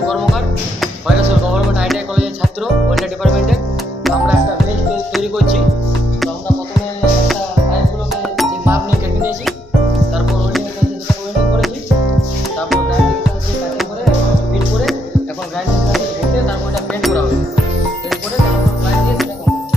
অভিষেক কর্মকার, Khoyrasol government ITI কলেজের ছাত্র, ওয়েল্ডার ডিপার্টমেন্টে। তো আমরা একটা বেঞ্চ তৈরি করছি। তো আমরা প্রথমে একটা পাইপগুলোকে যে মাপ নিয়ে কেটে নিয়েছি, তারপর ওয়েল্ডিংয়ের কাছে যেটা ওয়েল্ডিং করেছি, তারপর গ্রাইন্ডিং কাছে কাটিং করে বিট করে এখন গ্রাইন্ডিং কাছে ঢেকে তারপর এটা পেন্ট করা হবে। পেন্ট করে তারপর প্লাই দিয়ে সেটা complete।